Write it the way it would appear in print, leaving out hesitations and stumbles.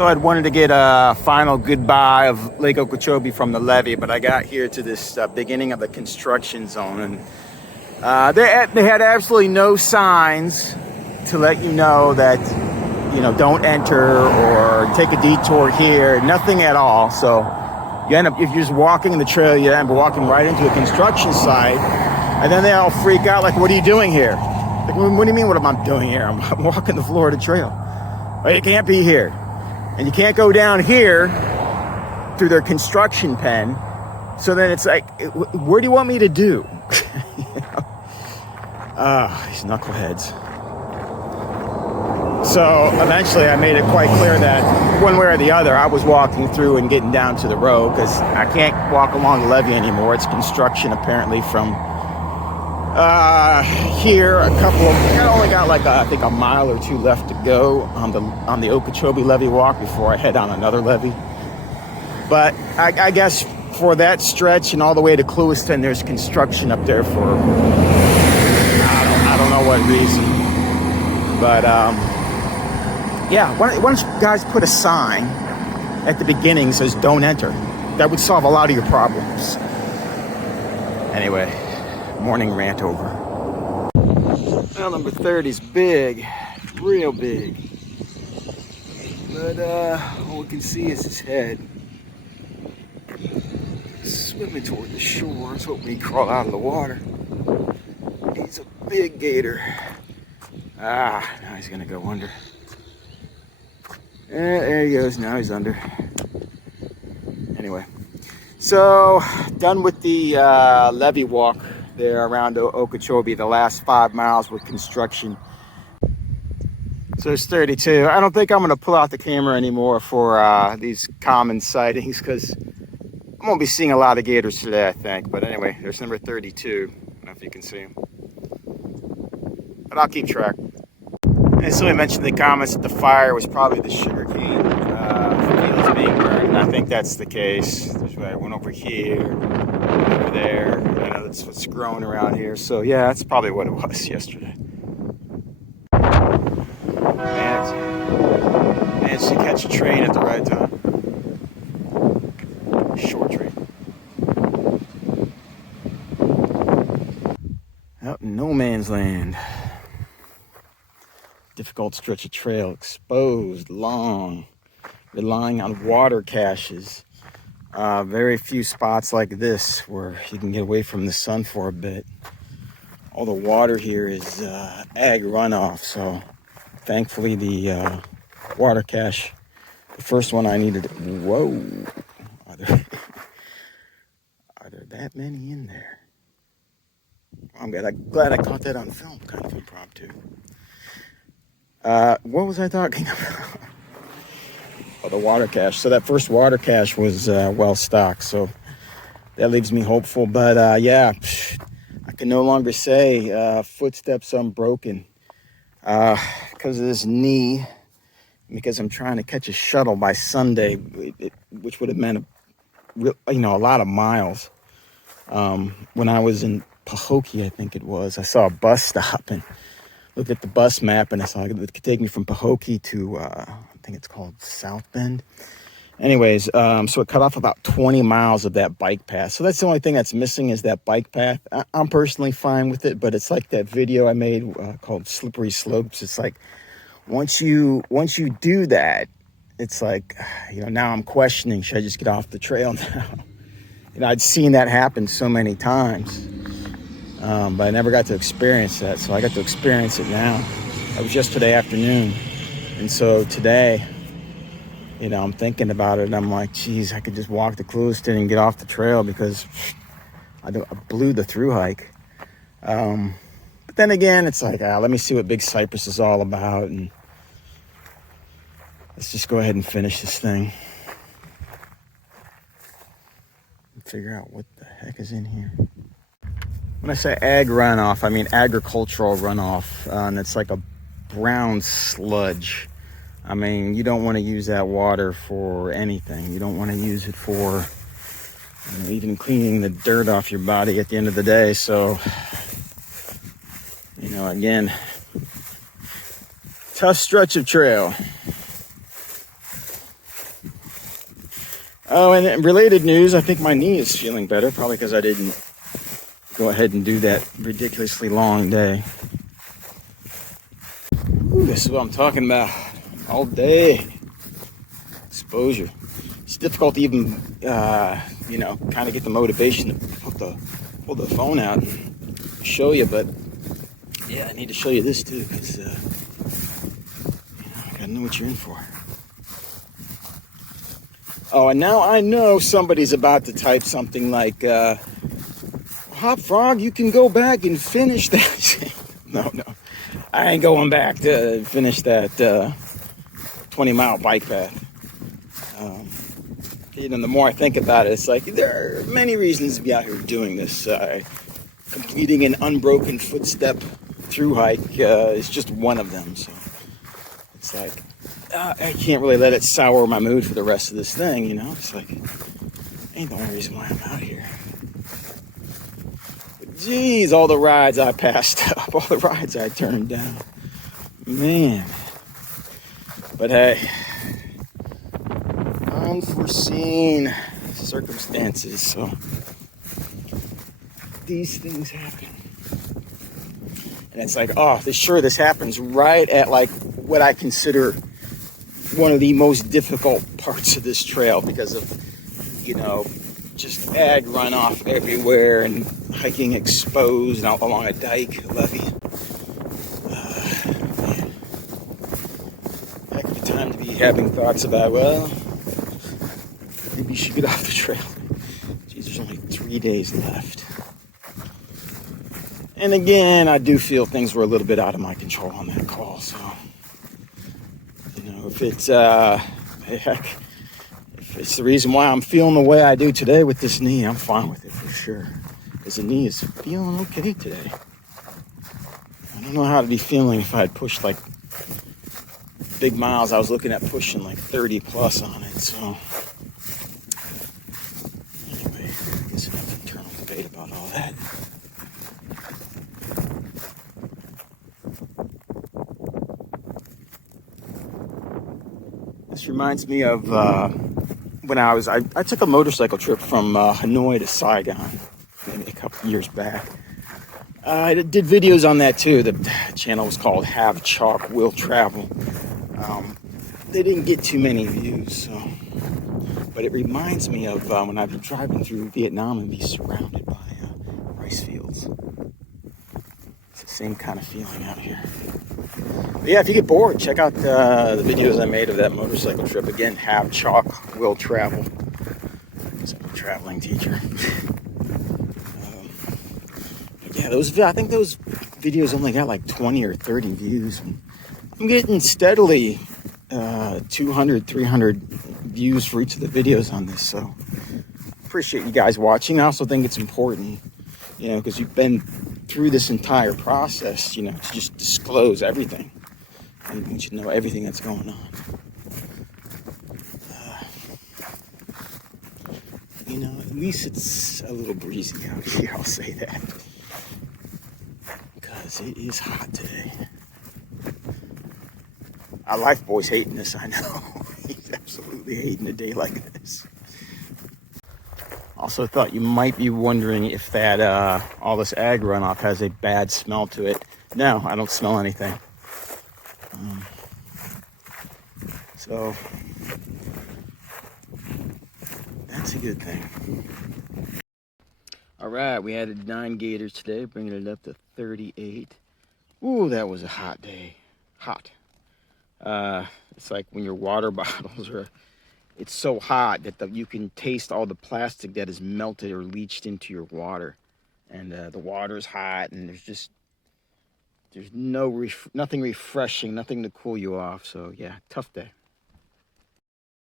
So I'd wanted to get a final goodbye of Lake Okeechobee from the levee, but I got here to this beginning of the construction zone, and they had absolutely no signs to let you know that, you know, don't enter or take a detour here, nothing at all. So you end up, if you're just walking the trail, you end up walking right into a construction site, and then they all freak out like, what are you doing here? Like, what do you mean what am I doing here? I'm walking the Florida Trail. Well, you can't be here. And you can't go down here through their construction pen. So then it's like, where do you want me to do? You know? These knuckleheads. So eventually I made it quite clear that one way or the other, I was walking through and getting down to the road because I can't walk along the levee anymore. It's construction apparently from here. I only got like I think a mile or two left to go on the Okeechobee levee walk before I head on another levee. But I guess for that stretch and all the way to Clewiston, there's construction up there for I don't know what reason. But yeah, why don't you guys put a sign at the beginning that says "Don't enter"? That would solve a lot of your problems. Anyway. Morning rant over. Well, number 30 is big, real big. But all we can see is his head. Swimming toward the shore. Let's hope he crawl out of the water. He's a big gator. Now he's gonna go under. There he goes, now he's under. Anyway, so done with the levee walk there around Okeechobee, the last 5 miles with construction. So it's 32. I don't think I'm going to pull out the camera anymore for these common sightings because I'm going to be seeing a lot of gators today, I think. But anyway, there's number 32. I don't know if you can see him. But I'll keep track. And somebody mentioned in the comments that the fire was probably the sugar cane fields being burned. And I think that's the case. There's one over here, over there. I know that's what's growing around here. So yeah, that's probably what it was yesterday. Managed to catch a train at the right time. Short train. Out in no man's land. Difficult stretch of trail, exposed, long, relying on water caches. Very few spots like this where you can get away from the sun for a bit. All the water here is ag runoff, so thankfully the water cache, the first one I needed. Whoa, are there that many in there? I'm glad I caught that on film, kind of impromptu. What was I talking about? Oh, the water cache. So that first water cache was well stocked, so that leaves me hopeful. But yeah, I can no longer say footsteps unbroken because of this knee, because I'm trying to catch a shuttle by Sunday, which would have meant a lot of miles. When I was in Pahokee, I think it was, I saw a bus stop and looked at the bus map and I saw it could take me from Pahokee to I think it's called South Bend. Anyways, so it cut off about 20 miles of that bike path. So that's the only thing that's missing is that bike path. I'm personally fine with it, but it's like that video I made called Slippery Slopes. It's like once you do that, it's like, now I'm questioning, should I just get off the trail now? I'd seen that happen so many times, but I never got to experience that. So I got to experience it now. It was yesterday afternoon. And so today, I'm thinking about it and I'm like, geez, I could just walk to Clewiston and get off the trail because I blew the through hike. But then again, it's like, let me see what Big Cypress is all about. And let's just go ahead and finish this thing. And figure out what the heck is in here. When I say ag runoff, I mean agricultural runoff. And it's like a brown sludge. I mean, you don't want to use that water for anything. You don't want to use it for even cleaning the dirt off your body at the end of the day. So, again, tough stretch of trail. Oh, and in related news, I think my knee is feeling better, probably because I didn't go ahead and do that ridiculously long day. Ooh, this is what I'm talking about. All day. Exposure. It's difficult to even, kind of get the motivation to pull the phone out and show you, but yeah, I need to show you this too, because you gotta know what you're in for. Oh, and now I know somebody's about to type something like, Hop Frog, you can go back and finish that. No, I ain't going back to finish that 20-mile bike path. The more I think about it, it's like there are many reasons to be out here doing this. Completing an unbroken footstep through hike is just one of them. So it's like I can't really let it sour my mood for the rest of this thing. It's like ain't the only reason why I'm out here. But geez, all the rides I passed up, all the rides I turned down, man. But hey, unforeseen circumstances, so these things happen. And it's like, this happens right at like what I consider one of the most difficult parts of this trail because of, just ag runoff everywhere and hiking exposed out along a dike, a levee. Man. Heck of a time to be having thoughts about, well, maybe you should get off the trail. Geez, there's only 3 days left. And again, I do feel things were a little bit out of my control on that call. So, if it's if it's the reason why I'm feeling the way I do today with this knee, I'm fine with it for sure. Because the knee is feeling okay today. I don't know how to be feeling if I had pushed like big miles. I was looking at pushing like 30 plus on it. So anyway, I guess enough internal debate about all that. This reminds me of when I took a motorcycle trip from Hanoi to Saigon maybe a couple years back. I did videos on that too. The channel was called Have Chalk Will Travel. They didn't get too many views, but it reminds me of when I've been driving through Vietnam and be surrounded by rice fields. It's the same kind of feeling out here. But yeah, if you get bored, check out the videos I made of that motorcycle trip. Again, Have Chalk Will Travel. So I'm a traveling teacher. Yeah, I think those videos only got like 20 or 30 views. And I'm getting steadily 200, 300 views for each of the videos on this. So appreciate you guys watching. I also think it's important, because you've been through this entire process, to just disclose everything. I want you to know everything that's going on. At least it's a little breezy out here, I'll say that. Because it is hot today. Our life boy's hating this, I know. He's absolutely hating a day like this. Also thought you might be wondering if that all this ag runoff has a bad smell to it. No, I don't smell anything. So that's a good thing. All right, we added 9 gators today, bringing it up to 38. Ooh, that was a hot day. Hot. It's like when your water bottles are, it's so hot that you can taste all the plastic that is melted or leached into your water. And the water is hot, and there's nothing refreshing, nothing to cool you off. So yeah, tough day.